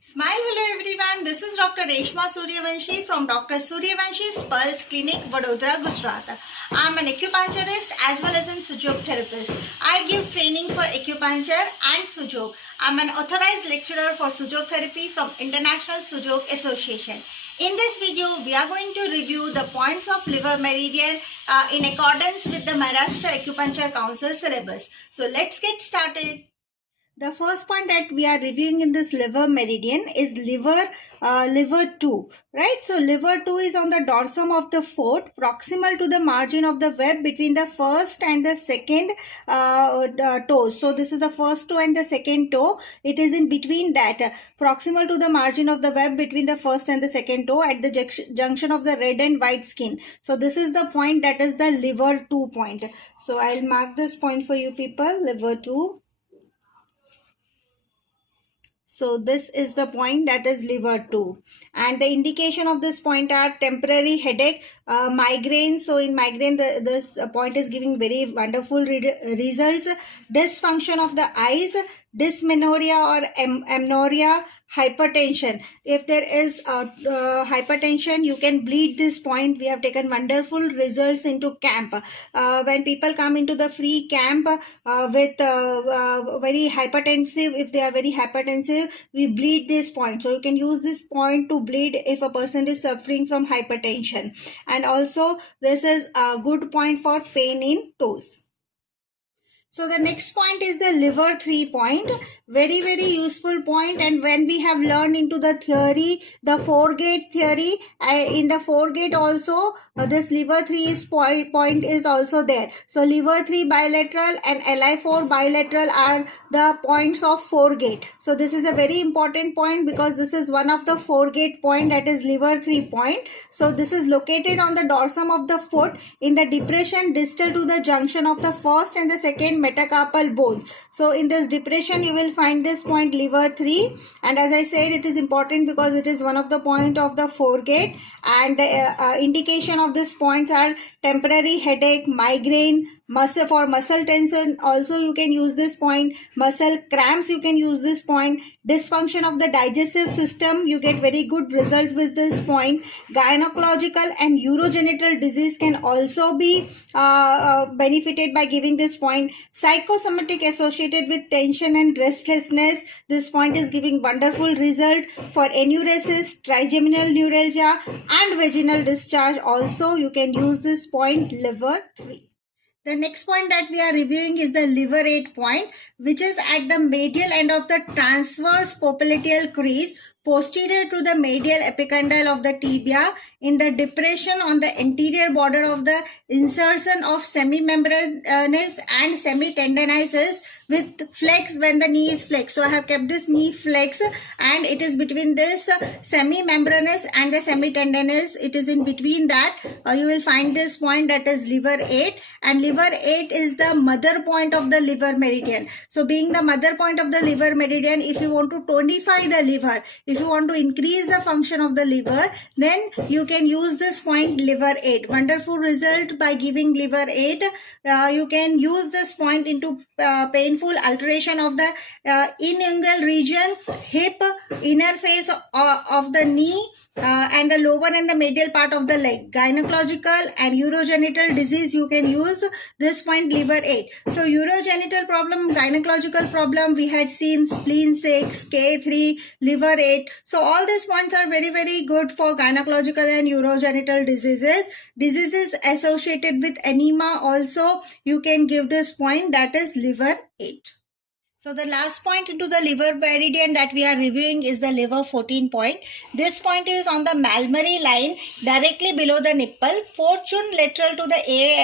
Smile, hello everyone. This is Dr. Reshma Suryavanshi from Dr. Suryavanshi's Pulse Clinic, Vadodara, Gujarat. I am an acupuncturist as well as a sujok therapist. I give training for acupuncture and sujok. I am an authorized lecturer for sujok therapy from International Sujok Association. In this video, we are going to review the points of liver meridian in accordance with the Maharashtra Acupuncture Council syllabus. So let's get started. The first point that we are reviewing in this liver meridian is liver 2, right? So liver 2 is on the dorsum of the foot, proximal to the margin of the web between the first and the second toes. So this is the first toe and the second toe. It is in between that, proximal to the margin of the web between the first and the second toe at the junction of the red and white skin. So this is the point, that is the liver 2 point. So I'll mark this point for you people, liver 2. So this is the point, that is liver 2. And the indication of this point are temporary headache, migraine. So in migraine, this point is giving very wonderful results. Dysfunction of the eyes, dysmenorrhea or amenorrhea, hypertension. If there is hypertension, you can bleed this point. We have taken wonderful results into camp. When people come into the free camp with very hypertensive, if they are very hypertensive, we bleed this point. So you can use this point to bleed if a person is suffering from hypertension. And also this is a good point for pain in toes. So the next point is the liver 3 point, very useful point. And when we have learned into the theory, the 4-gate theory, in the 4-gate also this liver 3 is point is also there. So liver 3 bilateral and Li4 bilateral are the points of 4-gate. So this is a very important point because this is one of the 4-gate point, that is liver 3 point. So this is located on the dorsum of the foot in the depression distal to the junction of the first and the second metacarpal bones. So in this depression you will find this point liver 3, and as I said, it is important because it is one of the point of the 4-gate. And the indication of these points are temporary headache, migraine, muscle tension also you can use this point, muscle cramps you can use this point, dysfunction of the digestive system, you get very good result with this point. Gynecological and urogenital disease can also be benefited by giving this point. Psychosomatic associated with tension and restlessness, this point is giving wonderful result. For enuresis, trigeminal neuralgia and vaginal discharge also you can use this point, liver 3. The next point that we are reviewing is the liver 8 point, which is at the medial end of the transverse popliteal crease, posterior to the medial epicondyle of the tibia, in the depression on the anterior border of the insertion of semimembranous and semitendinous with flex when the knee is flexed. So I have kept this knee flex, and it is between this semimembranous and the semitendinous. It is in between that. You will find this point, that is liver 8, and liver 8 is the mother point of the liver meridian. So being the mother point of the liver meridian, if you want to tonify the liver, if you want to increase the function of the liver, then you can use this point, liver 8. Wonderful result by giving liver 8. You can use this point into painful alteration of the inguinal region, hip, inner face of the knee, and the lower and the medial part of the leg. Gynecological and urogenital disease, you can use this point, liver 8. So urogenital problem, gynecological problem, we had seen spleen 6, K3, liver 8. So all these points are very good for gynecological and urogenital diseases. Diseases associated with anemia also you can give this point, that is liver 8. So the last point into the liver meridian that we are reviewing is the liver 14 point. This point is on the mammary line directly below the nipple, fortune lateral to the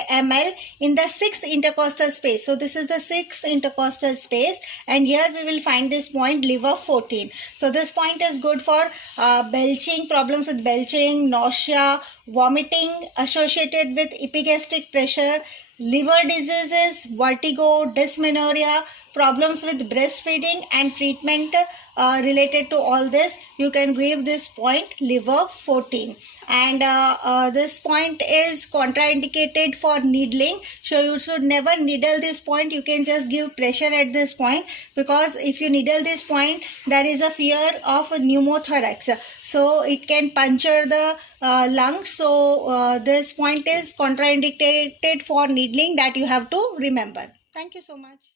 AML in the 6th intercostal space. So this is the 6th intercostal space, and here we will find this point, liver 14. So this point is good for belching, problems with belching, nausea, vomiting associated with epigastric pressure, liver diseases, vertigo, dysmenorrhea, problems with breastfeeding, and treatment related to all this, you can give this point liver 14. And this point is contraindicated for needling, so you should never needle this point. You can just give pressure at this point, because if you needle this point, there is a fear of pneumothorax, so it can puncture the lungs. So this point is contraindicated for needling, that you have to remember. Thank you so much.